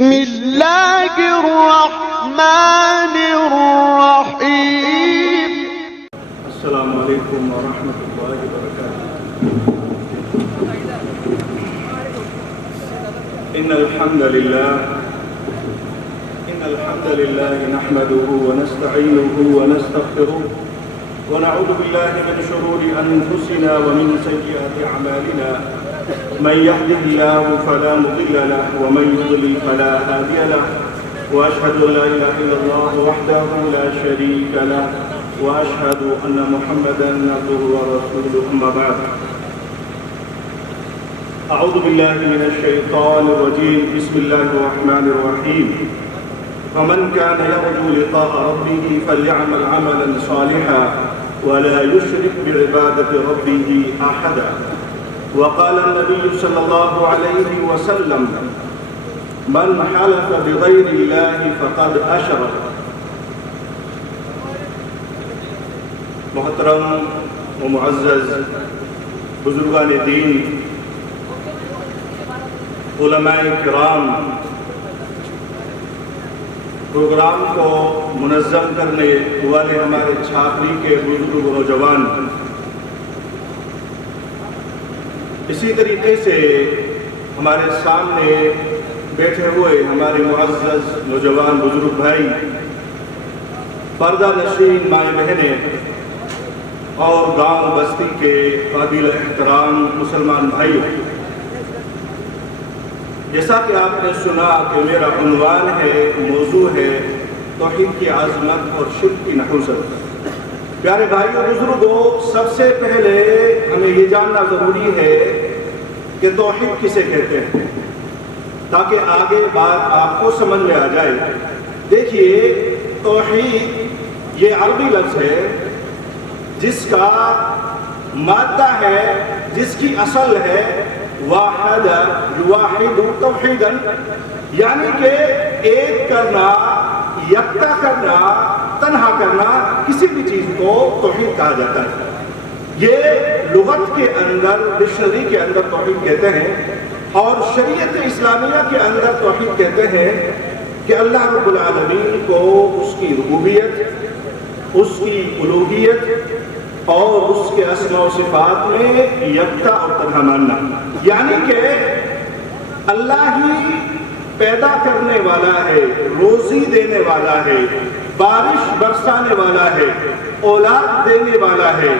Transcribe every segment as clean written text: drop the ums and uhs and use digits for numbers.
بسم اللہ الرحمن الرحیم. السلام علیکم ورحمۃ اللہ وبرکاتہ. ان الحمد للہ نحمده ونستعینه ونستغفره ونعوذ باللہ من شرور انفسنا ومن سیئات اعمالنا. من يهده الله فلا مضل له ومن يضلل فلا هادي له واشهد ان لا اله الا الله وحده لا شريك له واشهد ان محمدا عبده ورسوله. اما بعد اعوذ بالله من الشيطان الرجيم. بسم الله الرحمن الرحيم. فمن كان يرجو لقاء ربه فليعمل عملا صالحا ولا يشرك بعبادة ربه احدا. وقال النبي صلى الله عليه وسلم من حلف بغير الله فقد أشرك. محترم و معزز بزرگان دین، علماء کرام، پروگرام کو منظم کرنے والے ہمارے چھاپری کے بزرگ و نوجوان، اسی طریقے سے ہمارے سامنے بیٹھے ہوئے ہمارے معزز نوجوان بزرگ بھائی، پردہ نشین مائیں بہنیں اور گاؤں بستی کے قابل احترام مسلمان بھائیوں، جیسا کہ آپ نے سنا کہ میرا عنوان ہے، موضوع ہے توحید کی عظمت اور شرک کی نحوست. پیارے بھائیوں بزرگوں، سب سے پہلے ہمیں یہ جاننا ضروری ہے کہ توحید کسے کہتے ہیں، تاکہ آگے بات آپ کو سمجھ میں آ جائے. دیکھیے، توحید یہ عربی لفظ ہے جس کا مادہ ہے، جس کی اصل ہے واحد یواحد توحیدا، یعنی کہ ایک کرنا، یکتا کرنا، تنہا کرنا کسی بھی چیز کو توحید کہا جاتا ہے. یہ لغت کے اندر، ڈکشنری کے اندر توحید کہتے ہیں، اور شریعت اسلامیہ کے اندر توحید کہتے ہیں کہ اللہ رب العالمین کو اس کی ربوبیت، اس کی الوہیت اور اس کے اسماء و صفات میں یکتا اور تنہا ماننا. یعنی کہ اللہ ہی پیدا کرنے والا ہے، روزی دینے والا ہے، بارش برسانے والا ہے، اولاد دینے والا ہے،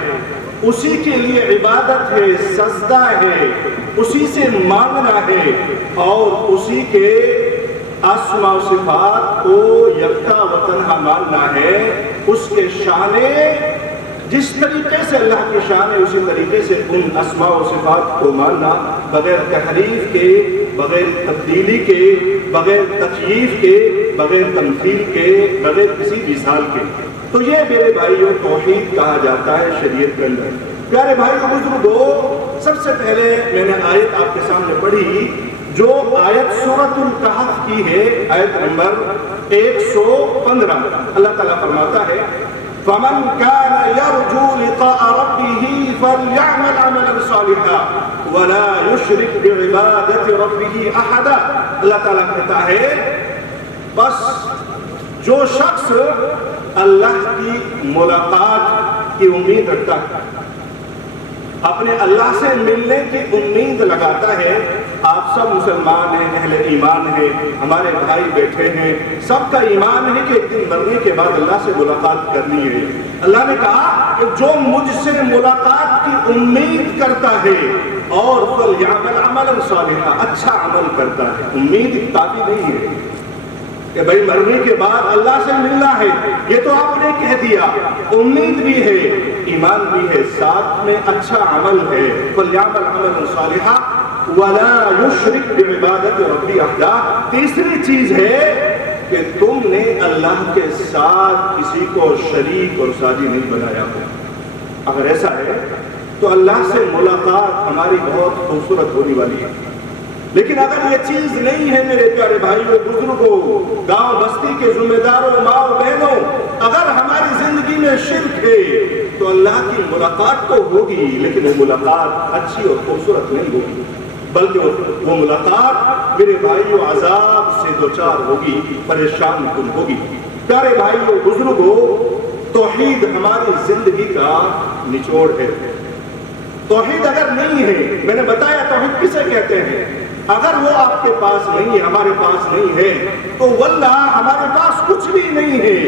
اسی کے لیے عبادت ہے، سجدہ ہے، اسی سے مانگنا ہے، اور اسی کے اسماء و صفات کو یکتا و تنہا ماننا ہے. اس کے شان، جس طریقے سے اللہ کی شان ہے اسی طریقے سے ان اسماء و صفات کو ماننا، بغیر تحریف کے، بغیر تبدیلی کے، بغیر تکییف کے، بغیر تمثیل کے، بغیر کسی مثال کے. تو یہ میرے بھائیوں توحید کہا جاتا ہے شریعت کے اندر. پیارے بھائیوں بزرگوں، سب سے پہلے میں نے آیت آپ کے سامنے پڑھی، جو آیت سورۃ الکہف کی ہے، آیت نمبر 115. اللہ تعالیٰ فرماتا ہے فَمَنْ كَانَ يَرْجُو لِقَاءَ رَبِّهِ فَلْيَعْمَلْ عَمَلًا صَالِحًا وَلَا يُشْرِكْ بِعِبَادَةِ رَبِّهِ أَحَدًا. اللہ تعالیٰ کہتا ہے بس جو شخص اللہ کی ملاقات کی امید رکھتا ہے، اپنے اللہ سے ملنے کی امید لگاتا ہے. آپ سب مسلمان ہیں، اہل ایمان ہیں، ہمارے بھائی بیٹھے ہیں، سب کا ایمان ہے کہ ایک دن مرنے کے بعد اللہ سے ملاقات کرنی ہے. اللہ نے کہا کہ جو مجھ سے ملاقات کی امید کرتا ہے اور فَلْيَعْمَلْ عَمَلًا صَالِحًا، اچھا عمل کرتا ہے. امید کافی نہیں ہے کہ بھائی مرنے کے بعد اللہ سے ملنا ہے، یہ تو آپ نے کہہ دیا. امید بھی ہے، ایمان بھی ہے، ساتھ میں اچھا عمل ہے. فَلْيَعْمَلْ عَمَلًا صَالِحًا وَلَا يُشْرِكْ بِعِبَادَةِ رَبِّهِ أَحَدًا. تیسری چیز ہے کہ تم نے اللہ کے ساتھ کسی کو شریک اور ساجی نہیں بنایا ہو. اگر ایسا ہے تو اللہ سے ملاقات ہماری بہت خوبصورت ہونے والی ہے. لیکن اگر یہ چیز نہیں ہے میرے پیارے بھائیوں بزرگوں، گاؤں بستی کے ذمہ داروں، ماں بہنوں، اگر ہماری زندگی میں شرک ہے تو اللہ کی ملاقات تو ہوگی، لیکن وہ ملاقات اچھی اور خوبصورت نہیں ہوگی. بلکہ وہ ملاقات میرے بھائیوں عذاب سے دوچار ہوگی، پریشان کن ہوگی۔ پیارے بھائیوں بزرگوں، توحید ہماری زندگی کا نچوڑ ہے۔ توحید اگر نہیں ہے، میں نے بتایا توحید کسے کہتے ہیں، اگر وہ آپ کے پاس نہیں ہے، ہمارے پاس نہیں ہے، تو واللہ ہمارے پاس کچھ بھی نہیں ہے۔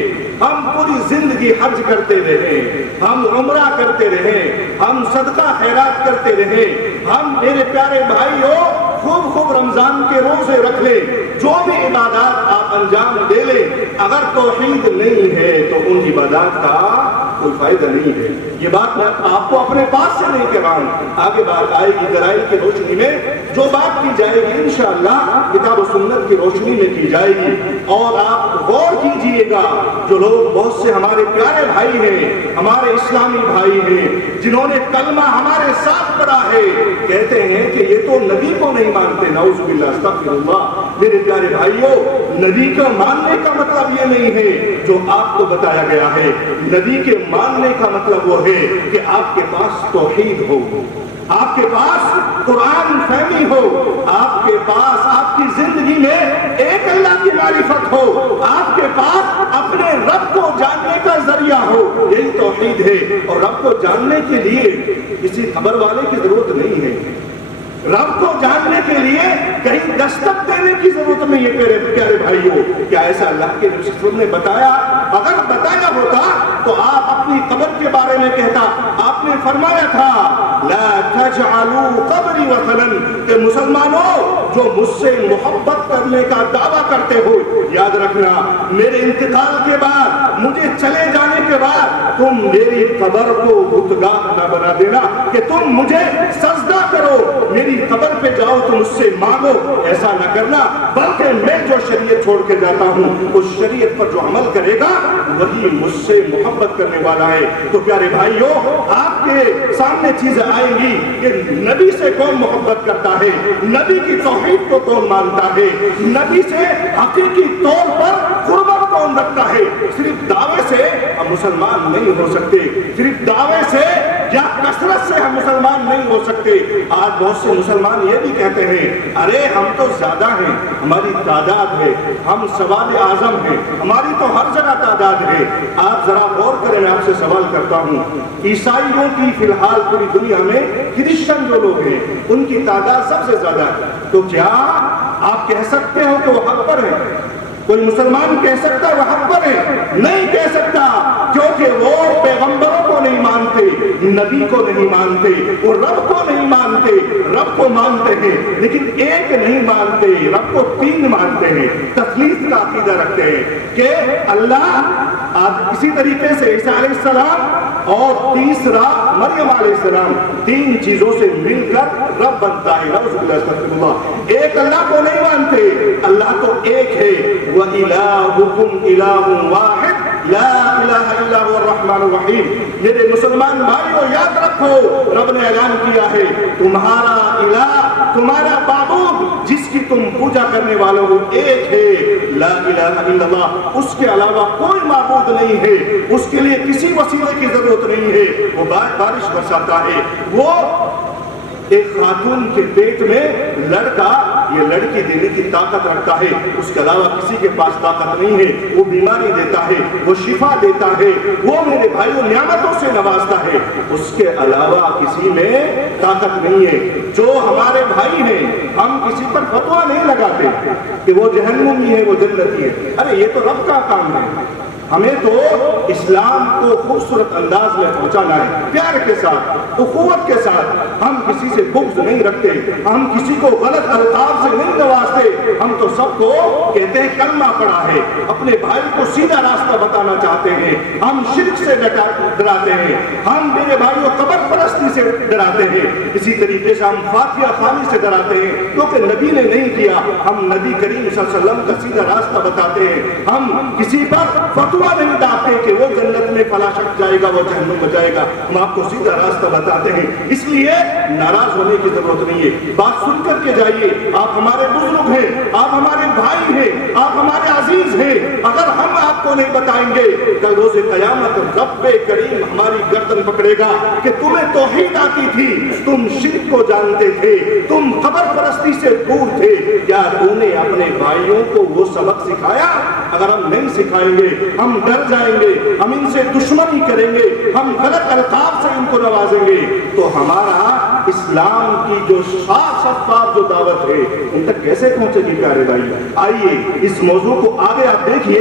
ہم پوری زندگی حج کرتے رہے، ہم عمرہ کرتے رہے، ہم صدقہ خیرات کرتے رہے، ہم میرے پیارے بھائیوں خوب رمضان کے روزے رکھ لیں، جو بھی عبادات آپ انجام دے لیں، اگر توحید نہیں ہے تو ان عبادات کا کوئی فائدہ نہیں ہے۔ یہ بات میں آپ کو اپنے پاس سے نہیں کہہ رہا ہوں، آگے بات آئے گی دلائل کی روشنی میں، جو بات کی جائے گی انشاءاللہ کتاب و سنت کی روشنی میں کی جائے گی۔ اور آپ غور کیجئے گا، جو لوگ بہت سے ہمارے پیارے بھائی ہیں، ہمارے اسلامی بھائی ہیں، جنہوں نے کلمہ ہمارے ساتھ پڑھا ہے، کہتے ہیں کہ یہ تو نبی کو نہیں مانتے، نعوذ باللہ استغفر اللہ۔ میرے پیارے بھائیوں، نبی کو ماننے کا مطلب یہ نہیں ہے جو آپ کو بتایا گیا ہے، نبی کے ماننے کا مطلب وہ ہے کہ آپ کے پاس توحید ہو، آپ کے پاس قرآن فہمی ہو، آپ کے پاس آپ کی زندگی میں ایک اللہ کی معرفت ہو، آپ کے پاس اپنے رب کو جاننے کا ذریعہ ہو، یہی توحید ہے۔ اور رب کو جاننے کے لیے کسی خبر والے کی ضرورت نہیں ہے، رب کو جاننے کے لیے کہیں دستک دینے کی ضرورت نہیں ہے۔ میرے پیارے بھائیوں، کیا ایسا اللہ کے نبی صلی اللہ علیہ وسلم نے بتایا؟ اگر بتایا ہوتا تو آپ اپنی قبر کے بارے میں کہتا، آپ نے فرمایا تھا لا تجعلوا قبری وطنا، کہ مسلمانوں جو مجھ سے محبت کرنے کا دعویٰ کرتے ہو، یاد رکھنا میرے انتقال کے بعد، مجھے چلے جانے کے بعد تم میری قبر کو بتگاہ نہ بنا دینا کہ تم مجھے سجدہ کرو، میری قبر پہ جاؤ تو مجھ سے مانگو، ایسا نہ کرنا، بلکہ میں جو شریعت چھوڑ کے جاتا ہوں اس شریعت پر جو عمل کرے گا وہی مجھ سے محبت کرنے والا ہے۔ تو پیارے بھائیوں، آپ کے سامنے چیزیں آئیں گی کہ نبی سے کون محبت کرتا ہے، نبی کی توحید کو کون مانتا ہے، نبی سے حقیقی طور پر قربت کون رکھتا ہے۔ صرف دعوے سے ہم مسلمان نہیں ہو سکتے، صرف دعوے سے یا کثرت سے ہم مسلمان نہیں ہو سکتے۔ آج بہت سے مسلمان یہ بھی کہتے ہیں ارے ہم تو زیادہ ہیں، ہماری تعداد ہے، ہم سواد اعظم ہیں، ہماری تو ہر جگہ تعداد ہے۔ آپ ذرا غور کریں، میں آپ سے سوال کرتا ہوں، عیسائیوں کی فی الحال پوری دنیا میں کرسچن جو لوگ ہیں ان کی تعداد سب سے زیادہ ہے، تو کیا آپ کہہ سکتے ہو کہ وہ حق پر ہیں؟ کوئی مسلمان کہہ سکتا ہے وہ حق پر ہے؟ نہیں کہہ سکتا، کیونکہ وہ پیغمبروں کو نہیں مانتے، نبی کو نہیں مانتے، وہ رب کو نہیں مانتے، رب کو مانتے ہیں لیکن ایک نہیں مانتے، رب کو تین مانتے ہیں، تثلیث کا عقیدہ رکھتے ہیں کہ اللہ اسی طریقے سے عیسیٰ علیہ السلام اور تیسرا مریم علیہ السلام، تین چیزوں سے مل کر رب بنتا ہے۔ نعوذ باللہ استغفر اللہ۔ ایک اللہ کو نہیں مانتے، اللہ تو ایک ہے، وَإِلَٰهُكُمْ إِلَٰهٌ وَاحِدٌ لَا إِلَٰهَ إِلَّا هُوَ الرَّحْمَٰنُ الرَّحِيمُ۔ میرے مسلمان بھائیوں یاد رکھو، رب نے اعلان کیا ہے تمہارا الہ، تمہارا معبود جس کی تم پوجا کرنے والے ہو ایک ہے، لا الہ الا اللہ، اس کے علاوہ کوئی معبود نہیں ہے، اس کے لیے کسی وسیلے کی ضرورت نہیں ہے۔ وہ بارش برساتا ہے، وہ ایک خاتون کے پیٹ میں لڑکا یہ لڑکی دینے کی طاقت رکھتا ہے، اس کے علاوہ کسی کے پاس طاقت نہیں ہے، وہ بیماری دیتا ہے، وہ شفا دیتا ہے، وہ میرے بھائیوں نعمتوں سے نوازتا ہے، اس کے علاوہ کسی میں طاقت نہیں ہے۔ جو ہمارے بھائی ہیں، ہم کسی پر فتویٰ نہیں لگاتے کہ وہ جہنمی ہے وہ جنتی ہے، ارے یہ تو رب کا کام ہے۔ ہمیں تو اسلام کو خوبصورت انداز میں پہنچانا ہے، پیار کے ساتھ، اخوت کے ساتھ۔ ہم کسی سے بغض نہیں رکھتے، ہم کسی کو غلط القاب سے نہیں نوازتے، ہم تو سب کو کہتے ہیں کلمہ پڑھا ہے، اپنے بھائی کو سیدھا راستہ بتانا چاہتے ہیں، ہم شرک سے ڈراتے ہیں، ہم میرے بھائیوں قبر پرستی سے ڈراتے ہیں، اسی طریقے سے ہم فاتحہ خوانی سے ڈراتے ہیں، کیونکہ نبی نے نہیں کیا، ہم نبی کریم صلی اللہ علیہ وسلم کا سیدھا راستہ بتاتے ہیں، ہم کسی پر فتویٰ نہیں ڈالتے کہ وہ جنت میں فلاں شخص جائے گا وہ جہنم میں جائے گا، ہم آپ کو سیدھا راستہ بتاتے ہیں۔ اس لیے ناراض ہونے کی ضرورت نہیں ہے، بات سن کر کے جائیے، آپ ہمارے بزرگ ہیں، آپ ہمارے بھائی ہیں، آپ ہمارے عزیز ہیں، اگر ہم آپ کو نہیں بتائیں گے، کل روز قیامت رب کریم ہماری گردن پکڑے گا کہ تمہیں توحید آتی تھی، تم شرک کو جانتے تھے، تم قبر پرستی سے دور تھے، کیا تم نے اپنے بھائیوں کو وہ سبق سکھایا؟ اگر ہم نہیں سکھائیں گے ہم ڈر جائیں گے، ہم ان سے دشمنی کریں گے، ہم غلط القاب سے ان کو نوازیں گے، تو ہمارا اسلام کی جو صاف شفاف جو دعوت ہے ان تک کیسے پہنچے گی؟ پیارے بھائی آئیے اس موضوع کو آگے آپ دیکھیے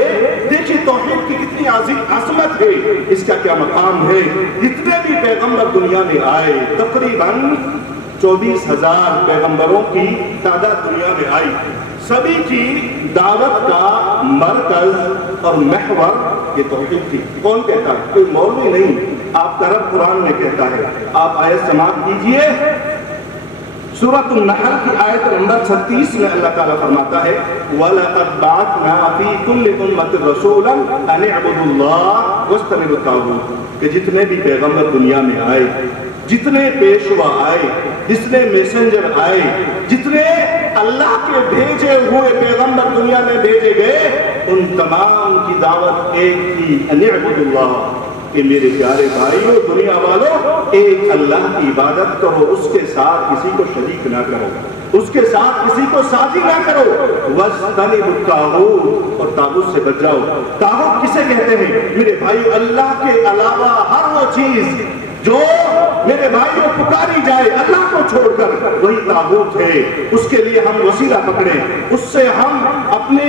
توحید کی کتنی عظیم عظمت ہے، اس کا کیا مقام ہے۔ جتنے بھی پیغمبر دنیا میں آئے، تقریباً 24,000 پیغمبروں کی تعداد دنیا میں آئی، سبھی کی دعوت کا مرکز اور محور یہ توحید تھی۔ کون کہتا ہے؟ کوئی مولوی نہیں، آپ کا رب قرآن میں کہتا ہے۔ آپ آیت سماعت کیجئے، سورۃ النحل کی آیت نمبر 36 میں اللہ تعالیٰ فرماتا ہے وَلَقَدْ بَعَثْنَا فِي كُلِّ أُمَّةٍ رَسُولًا أَنِ اعْبُدُوا اللَّهَ وَاجْتَنِبُوا الطَّاغُوتَ، کہ جتنے بھی پیغمبر دنیا میں آئے، جتنے پیشوا آئے، جتنے میسنجر آئے، جتنے اللہ کے بھیجے ہوئے پیغمبر دنیا میں بھیجے گئے، ان تمام کی دعوت ایک تھی، ان اعبدوا اللہ، کہ میرے پیارے بھائیوں دنیا والوں ایک اللہ کی عبادت کرو، اس کے ساتھ کسی کو شریک نہ کرو، اس کے ساتھ کسی کو ساتھی نہ کرو، وَاجْتَنِبُوا الطَّاغُوتَ، اور طاغوت سے بچ جاؤ۔ طاغوت کسے کہتے ہیں میرے بھائیو؟ اللہ کے علاوہ ہر وہ چیز جو میرے بھائیوں پکاری جائے اللہ کو چھوڑ کر، وہی طاغوت ہے۔ اس کے لیے ہم وسیلہ پکڑیں، اس سے ہم اپنے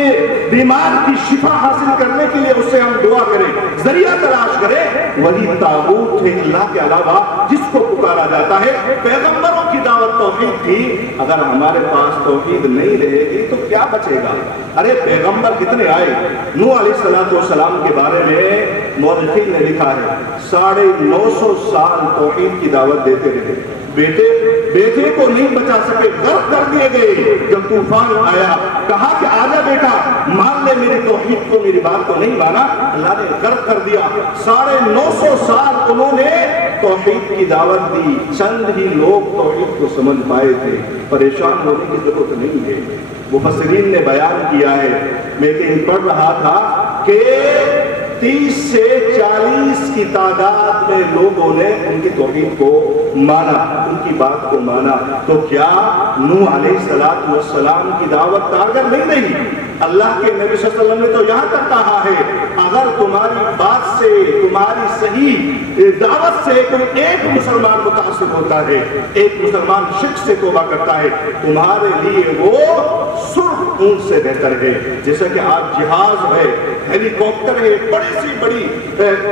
بیمار کی شفا حاصل کرنے کے لیے اس سے ہم دعا کریں، ذریعہ تلاش کریں، وہی طاغوت ہے اللہ کے علاوہ جس کو پکارا جاتا ہے۔ پیغمبروں کی دعوت توحید تھی، اگر ہمارے پاس توحید نہیں رہے گی تو کیا بچے گا؟ ارے پیغمبر کتنے آئے؟ نوح علیہ السلام کے بارے میں مورخین نے لکھا ہے 950 سال توحید کی دعوت دیتے رہے، بیٹے کو نہیں بچا سکے، غرق کر دیے گئے۔ جب طوفان آیا کہا کہ آجا بیٹا مان لے میری توحید کو، میری بات کو نہیں مانا، اللہ نے غرق کر دیا۔ 950 سال انہوں نے توحید کی دعوت دی، چند ہی لوگ توحید کو سمجھ پائے تھے۔ پریشان ہونے کی ضرورت نہیں ہے، مفسرین نے بیان کیا ہے، میں کہیں پڑھ رہا تھا کہ 30 سے 40 کی تعداد میں لوگوں نے ان کی توحید کو مانا، ان کی بات کو مانا۔ تو کیا نوح علیہ السلام کی دعوت کارگر نہیں رہی؟ اللہ کے نبی صلی اللہ علیہ وسلم نے تو یہاں تک کہا ہے اگر تمہاری بات سے، تمہاری صحیح دعوت سے کوئی ایک مسلمان متاثر ہوتا ہے، ایک مسلمان شرک سے توبہ کرتا ہے، تمہارے لیے وہ سرخ اونٹ سے بہتر ہے۔ جیسا کہ آج جہاز ہے، ہیلی کاپٹر ہے، بڑی سی بڑی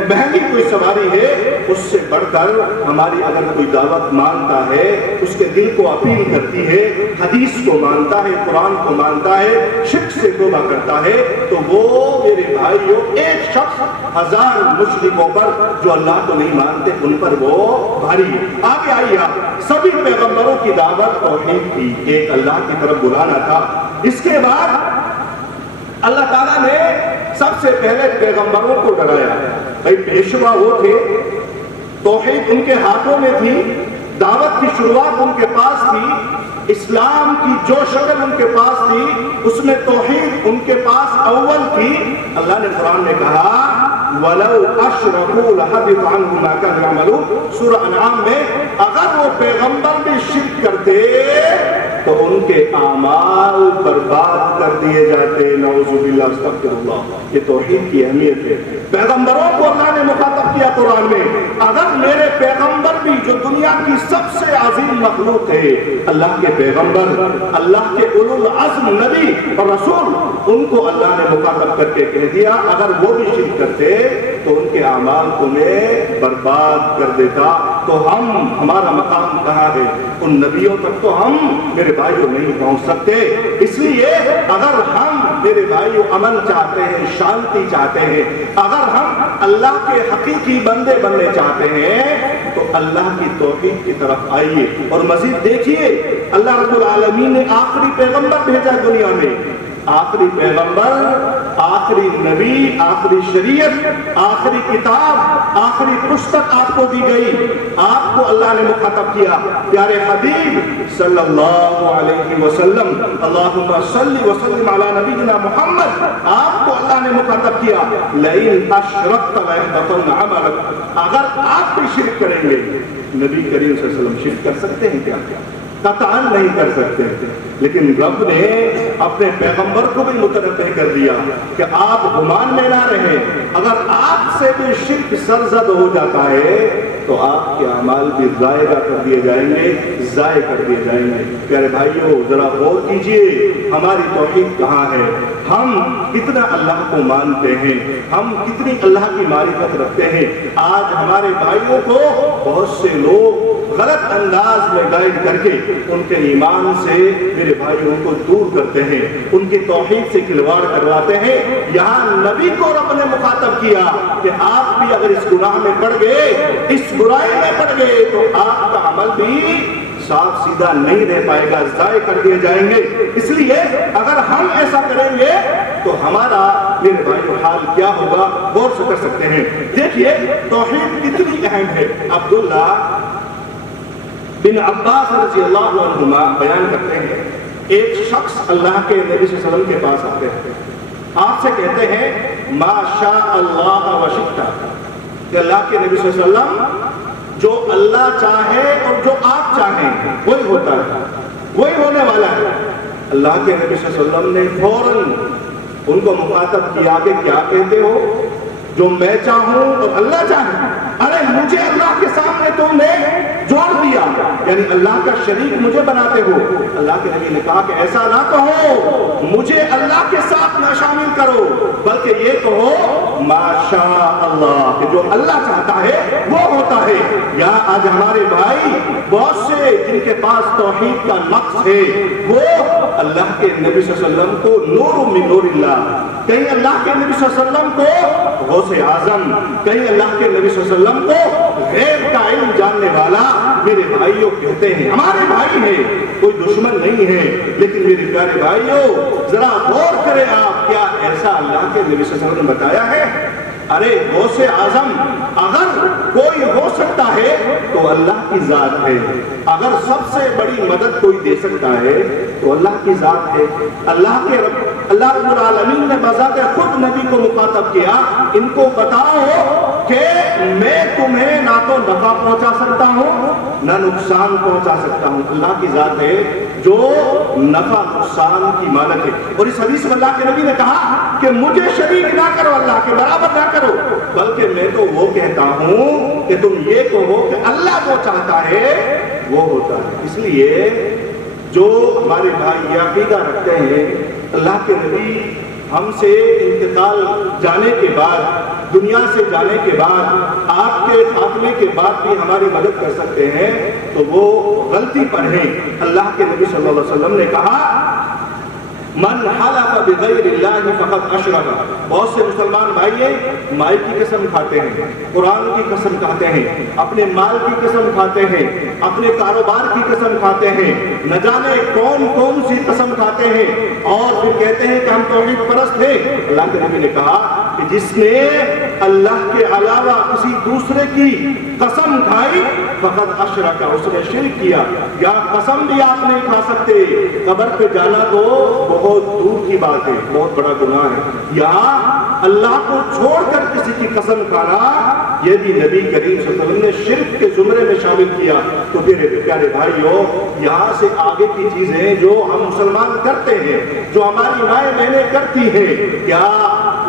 مہنگی کوئی سواری ہے، اس سے بڑھ کر ہماری اگر کوئی دعوت مانتا ہے، اس کے دل کو اپیل کرتی ہے، حدیث کو مانتا ہے، قرآن کو مانتا ہے، شرک سے توبہ کرتا ہے، تو وہ میرے بھائیوں ایک شخص 1000 مشرکوں پر جو اللہ کو نہیں مانتے ان پر وہ بھاری ہے۔ آگے آئیے آپ، سبھی پیغمبروں کی دعوت توحید تھی، ایک اللہ کی طرف بلانا تھا۔ اس کے بعد اللہ تعالیٰ نے سب سے پہلے پیغمبروں کو ڈرایا، بھائی پیشوا وہ تھے، توحید ان کے ہاتھوں میں تھی، دعوت کی شروعات ان کے پاس تھی، اسلام کی جو شکل ان کے پاس تھی اس میں توحید ان کے پاس اول تھی۔ اللہ نے قرآن میں کہا وَلَوْ أَشْرَكُوا لَحَبِطَ عَنْهُمْ مَا كَانُوا يَعْمَلُونَ، سورہ انعام میں اگر وہ پیغمبر بھی شرک کرتے تو ان کے اعمال برباد کر دیے جاتے۔ نعوذ باللہ، استغفر اللہ۔ یہ توحید کی اہمیت ہے۔ پیغمبروں کو اللہ نے مخاطب کیا قرآن میں، اگر میرے پیغمبر بھی جو دنیا کی سب سے عظیم مخلوق ہے، اللہ کے پیغمبر، اللہ کے اولو العزم نبی اور رسول، ان کو اللہ نے مخاطب کر کے کہہ دیا اگر وہ بھی شرک کرتے تو ان کے اعمال کو میں برباد کر دیتا۔ تو ہمارا مقام کہاں ہے؟ ان نبیوں تک تو ہم میرے بھائیوں نہیں پہنچ سکتے۔ اس لیے اگر ہم میرے بھائیوں امن چاہتے ہیں، شانتی چاہتے ہیں، اگر ہم اللہ کے حقیقی بندے بننے چاہتے ہیں تو اللہ کی توحید کی طرف آئیے۔ اور مزید دیکھیے اللہ رب العالمین نے آخری پیغمبر بھیجا دنیا میں، آخری پیغمبر، آخری نبی، آخری شریعت، آخری کتاب، آخری پستک آپ کو دی گئی، آپ کو اللہ نے مخاطب کیا، پیارے حبیب صلی اللہ علیہ وسلم، اللہم صلی وسلم علی نبینا محمد، آپ کو اللہ نے مخاطب کیا، لئن اشرکت لَيَحْبَطَنَّ عَمَلَكَ، اگر آپ بھی شرک کریں گے، نبی کریم صلی اللہ علیہ وسلم شرک کر سکتے ہیں کیا؟ قطعاً نہیں کر سکتے، لیکن رب نے اپنے پیغمبر کو بھی متنبہ کر دیا کہ آپ گمان میں نہ رہیں، اگر آپ سے بھی شرک سرزد ہو جاتا ہے تو آپ کے اعمال بھی ضائع کر دیے جائیں گے، ضائع کر دیے جائیں گے۔ پیارے بھائیو ذرا غور کیجئے، ہماری توحید کہاں ہے؟ ہم کتنا اللہ کو مانتے ہیں، ہم کتنی اللہ کی معرفت رکھتے ہیں؟ آج ہمارے بھائیوں کو بہت سے لوگ غلط انداز میں گائیڈ کر کے ان کے ایمان سے میرے بھائیوں کو دور کرتے ہیں، ان کی توحید سے کھلواڑ کرواتے ہیں۔ یہاں نبی کو رب نے مخاطب کیا کہ آپ بھی اگر اس گناہ میں پڑ گئے، اس برائی میں پڑ گئے تو آپ کا عمل بھی صاف سیدھا نہیں رہ پائے گا، ضائع کر دیے جائیں گے۔ اس لیے اگر ہم ایسا کریں گے تو ہمارا میرے بھائیو حال کیا ہوگا، غور سے کر سکتے ہیں۔ دیکھیے توحید کتنی اہم ہے۔ عبداللہ بن عباس رضی اللہ عنہما بیان کرتے ہیں، ایک شخص اللہ کے نبی صلی اللہ علیہ وسلم کے پاس آتے ہیں، آپ سے کہتے ہیں ما شاء اللہ و شئت، کہ اللہ کے نبی صلی اللہ علیہ وسلم جو اللہ چاہے اور جو آپ چاہیں وہی ہوتا ہے، وہی ہونے والا ہے۔ اللہ کے نبی صلی اللہ علیہ وسلم نے فوراً ان کو مخاطب کیا کہ کیا کہتے ہو؟ جو میں چاہوں اور اللہ چاہے؟ ارے مجھے اللہ کے سامنے تم نے جوڑ دیا، یعنی اللہ کا شریک مجھے بناتے ہو۔ اللہ کے نبی نے کہا کہ ایسا نہ کہو، مجھے اللہ کے ساتھ نہ شامل کرو، بلکہ یہ کہو ما شاء اللہ، کہ جو اللہ چاہتا ہے وہ ہوتا ہے۔ یا آج ہمارے بھائی بہت سے جن کے پاس توحید کا نقص ہے، وہ اللہ کے نبی صلی اللہ علیہ وسلم کو نور من نور اللہ، کہیں اللہ کے نبی صلی اللہ علیہ وسلم کو غوث اعظم، کہیں اللہ کے نبی صلی اللہ علیہ وسلم کو غیب کا علم جاننے والا میرے بھائیوں کہتے ہیں۔ ہمارے بھائی ہیں، کوئی دشمن نہیں ہے، لیکن میرے پیارے بھائیوں ذرا غور کریں آپ، کیا ایسا اللہ کے نبی صلی اللہ علیہ وسلم نے بتایا ہے؟ ارے غوث اعظم اگر کوئی ہو سکتا ہے تو اللہ کی ذات ہے، اگر سب سے بڑی مدد کوئی دے سکتا ہے تو اللہ کی ذات ہے۔ اللہ رب العالمین نے بذات خود نبی کو مخاطب کیا، ان کو بتاؤ کہ میں تمہیں نہ تو نفع پہنچا سکتا ہوں نہ نقصان پہنچا سکتا ہوں۔ اللہ کی ذات ہے جو نفع نقصان کی مالک ہے۔ اور اس حدیث میں اللہ کے نبی نے کہا کہ مجھے شریک نہ کرو، اللہ کے برابر نہ کرو، بلکہ میں تو وہ کہتا ہوں کہ تم یہ کہو کہ اللہ جو چاہتا ہے وہ ہوتا ہے۔ اس لیے جو ہمارے بھائی یہ عقیدہ رکھتے ہیں اللہ کے نبی ہم سے انتقال جانے کے بعد، دنیا سے جانے کے بعد، آپ کے خاتمے کے بعد بھی ہماری مدد کر سکتے ہیں، تو وہ غلطی پر ہیں۔ اللہ کے نبی صلی اللہ علیہ وسلم نے کہا من حلف بغیر اللہ فقد اشرک۔ بہت سے مسلمان بھائی مائی کی قسم کھاتے ہیں، قرآن کی قسم کھاتے ہیں، اپنے مال کی قسم کھاتے ہیں، اپنے کاروبار کی قسم کھاتے ہیں، نہ جانے کون کون سی قسم کھاتے ہیں، اور پھر کہتے ہیں کہ ہم توحید پرست ہیں۔ اللہ کے نبی نے کہا کہ جس نے اللہ کے علاوہ کسی دوسرے کی قسم کھائی فقد اشرک، اس نے شرک کیا۔ یا قسم بھی آپ نہیں کھا سکتے، قبر پہ جانا تو بہت دور کی بات ہے، بہت بڑا گناہ ہے۔ یہاں اللہ کو چھوڑ کر کسی کی قسم کھانا، یہ بھی نبی کریم صلی اللہ علیہ وسلم نے شرک کے زمرے میں شامل کیا۔ تو میرے پیارے بھائیوں یہاں سے آگے کی چیزیں جو ہم مسلمان کرتے ہیں، جو ہماری مائیں بہنیں کرتی ہیں، کیا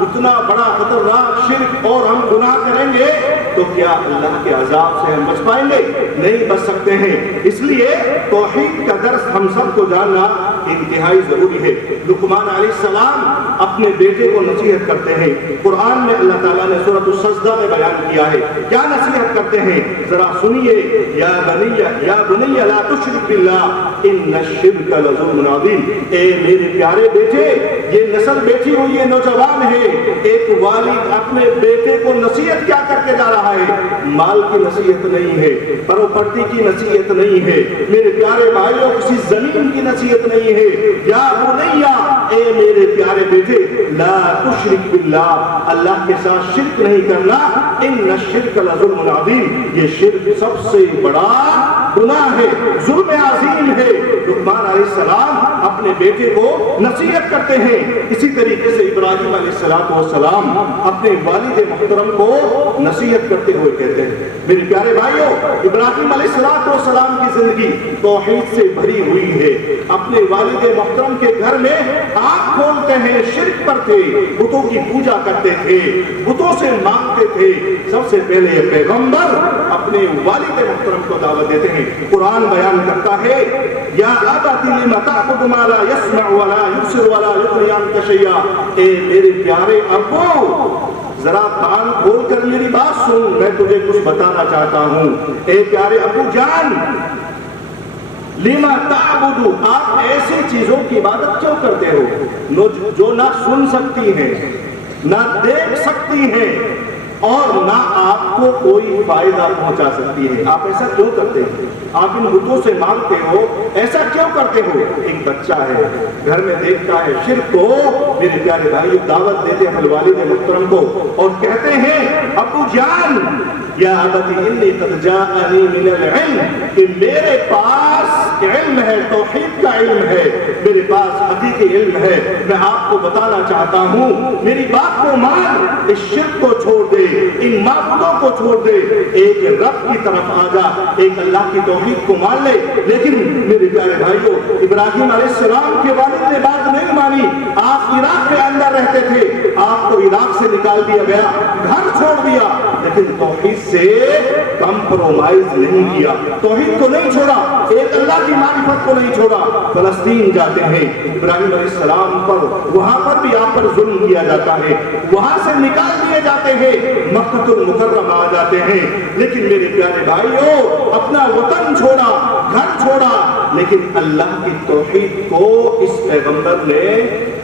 اتنا بڑا خطرناک شرک اور ہم گناہ کریں گے تو کیا اللہ کے عذاب سے ہم بچ پائیں گے؟ نہیں بچ سکتے ہیں۔ اس لیے توحید کا درس ہم سب کو جاننا انتہائی ضروری ہے۔ لقمان علیہ السلام اپنے بیٹے کو نصیحت کرتے ہیں، قرآن میں اللہ تعالیٰ نے سورۃ السجدہ میں بیان کیا ہے۔ کیا نصیحت کرتے ہیں ذرا سنیے، یا بنی لا تشرک باللہ ان الشرک لظلم عظیم۔ اے میرے پیارے بیٹے، یہ نصیحت دراصل بیٹھی ہوئی یہ نوجوان ہے، ایک والد اپنے بیٹے کو نصیحت کیا کر کے جا رہا ہے؟ مال کی نصیحت نہیں ہے، پراپرٹی کی نصیحت نہیں ہے، میرے پیارے بھائیوں کسی زمین کی نصیحت نہیں ہے۔ یا بنیا، اے میرے پیارے بیٹے، لا تشرک باللہ، اللہ کے ساتھ شرک نہیں کرنا، ان الشرک لظلم عظیم، یہ شرک سب سے بڑا گناہ ہے، ظلم عظیم ہے۔ لقمان علیہ السلام اپنے بیٹے کو نصیحت کرتے ہیں، اسی طریقے سے ابراہیم علیہ السلام اپنے والد محترم کو نصیحت کرتے ہوئے کہتے ہیں۔ میرے پیارے بھائیوں، ابراہیم علیہ السلام کی زندگی توحید سے بھری ہوئی ہے۔ اپنے والد محترم کے گھر میں آنکھ کھولتے ہیں، شرک پر تھے، بتوں کی پوجا کرتے تھے، بتوں سے مانگتے تھے۔ سب سے پہلے یہ پیغمبر اپنے والد محترم کو دعوت دیتے ہیں۔ قرآن بیان کرتا ہے، یا ابت لم تعبد ما لا يسمع ولا يبصر ولا يغني عنك شيئا، اے میرے پیارے ابو ذرا کان کھول کر میری بات سن، میں تجھے کچھ بتانا چاہتا ہوں۔ اے پیارے ابو جان، لما تعبدو، آپ ایسی چیزوں کی عبادت کیوں کرتے ہو جو نہ سن سکتی ہیں، نہ دیکھ سکتی ہیں، اور نہ آپ کو کوئی فائدہ پہنچا سکتی ہے؟ آپ ایسا کیوں کرتے ہیں؟ آپ ان بتوں سے مانگتے ہو، ایسا کیوں کرتے ہو؟ ایک بچہ ہے، گھر میں دیکھتا ہے شرک کو۔ میرے پیارے بھائی دعوت دیتے ہیں والد محترم کو اور کہتے ہیں، ابو جان، یا ابتی انی قد جاءنی من العلم، کہ میرے پاس علم ہے، توحید کا علم ہے، میرے پاس حقیقی علم ہے، میں آپ کو بتانا چاہتا ہوں، میری بات کو مان، اس شرک کو چھوڑ دے، ان معبودوں کو چھوڑ دے، ایک رب کی طرف آ جا، ایک اللہ کی توحید کو مان لے۔ لیکن میرے پیارے بھائیوں، ابراہیم علیہ السلام کے والد نے بات نہیں مانی۔ آپ عراق کے اندر رہتے تھے، آپ کو عراق سے نکال دیا گیا، گھر چھوڑ دیا، لیکن توحید سے کمپرومائز نہیں کیا، توحید کو نہیں چھوڑا، ایک اللہ کی معرفت کو نہیں چھوڑا۔ فلسطین جاتے ہیں، ابراہیم علیہ السلام پر وہاں پر بھی آپ پر ظلم کیا جاتا ہے، وہاں سے نکال دیے جاتے ہیں، مکہ المکرمہ آ جاتے ہیں۔ لیکن میرے پیارے بھائیوں، اپنا وطن چھوڑا، گھر چھوڑا، لیکن اللہ کی توحید کو اس پیغمبر نے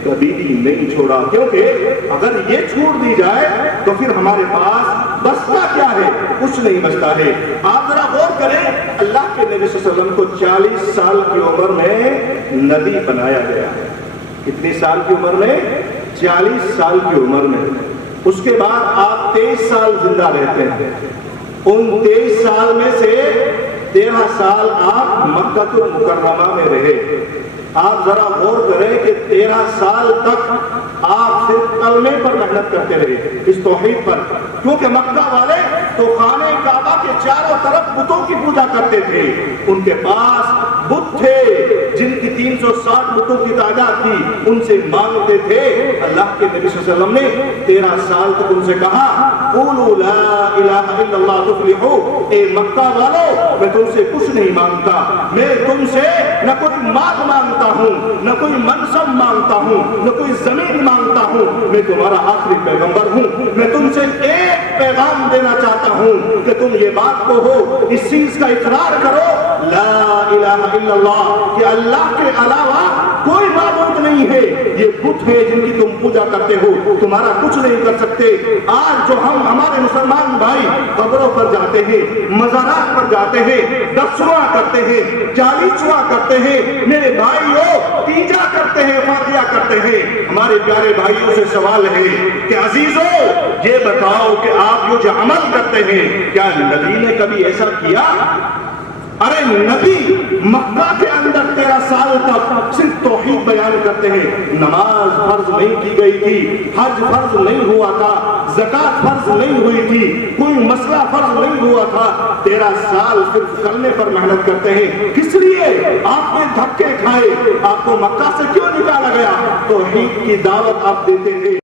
کبھی بھی نہیں چھوڑا، کیونکہ اگر یہ چھوڑ دی جائے تو پھر ہمارے پاس بچتا کیا ہے؟ کچھ نہیں بچتا ہے۔ آپ ذرا غور کریں، اللہ کے نبی صلی اللہ علیہ وسلم کو 40 سال کی عمر میں نبی بنایا گیا ہے۔ کتنی سال کی عمر میں؟ 40 سال کی عمر میں۔ اس کے بعد آپ 23 سال زندہ رہتے ہیں، ان 23 سال میں سے 13 سال آپ مکہ المکرمہ میں رہے۔ آپ ذرا غور کریں کہ 13 سال تک آپ صرف کلمے پر محنت کرتے رہے، اس توحید پر، کیونکہ مکہ والے تو خانہ کعبہ کے چاروں طرف بتوں کی پوجا کرتے تھے، ان کے پاس بت تھے جن کی 360 بتوں کی تعداد تھی، ان سے مانگتے تھے۔ اللہ کے نبی صلی اللہ علیہ وسلم نے 13 سال تک ان سے کہا، قولوا لا الہ الا اللہ تفلحوا، اے مکہ والو، میں تم سے کچھ نہیں مانگتا، میں تم سے نہ کوئی مال مانگتا ہوں، نہ کوئی منصب مانگتا ہوں، نہ کوئی زمین مانگتا ہوں، میں تمہارا آخری پیغمبر ہوں، میں تم سے ایک پیغام دینا چاہتا ہوں کہ تم یہ بات کو ہو، اس چیز کا اقرار کرو، لا الہ الا اللہ، کہ اللہ کے علاوہ کوئی معبود نہیں ہے، یہ بت ہے جن کی تم پوجا کرتے ہو، تمہارا کچھ نہیں کر سکتے۔ آج جو ہمارے مسلمان بھائی قبروں پر جاتے ہیں، مزارات پر جاتے ہیں، 10واں کرتے ہیں، 40واں کرتے ہیں، میرے بھائیوں تیجا کرتے ہیں، فاتحہ کرتے ہیں، ہمارے پیارے بھائیوں سے سوال ہے کہ عزیزوں یہ بتاؤ کہ آپ جو عمل کرتے ہیں کیا نبی نے کبھی ایسا کیا؟ ارے نبی مکہ کے اندر 13 سال تک صرف توحید بیان کرتے ہیں، نماز فرض نہیں کی گئی تھی، حج فرض نہیں ہوا تھا، زکوٰۃ فرض نہیں ہوئی تھی، کوئی مسئلہ فرض نہیں ہوا تھا، 13 سال صرف کرنے پر محنت کرتے ہیں۔ کس لیے؟ آپ نے دھکے کھائے، آپ کو مکہ سے کیوں نکالا گیا؟ توحید کی دعوت آپ دیتے تھے۔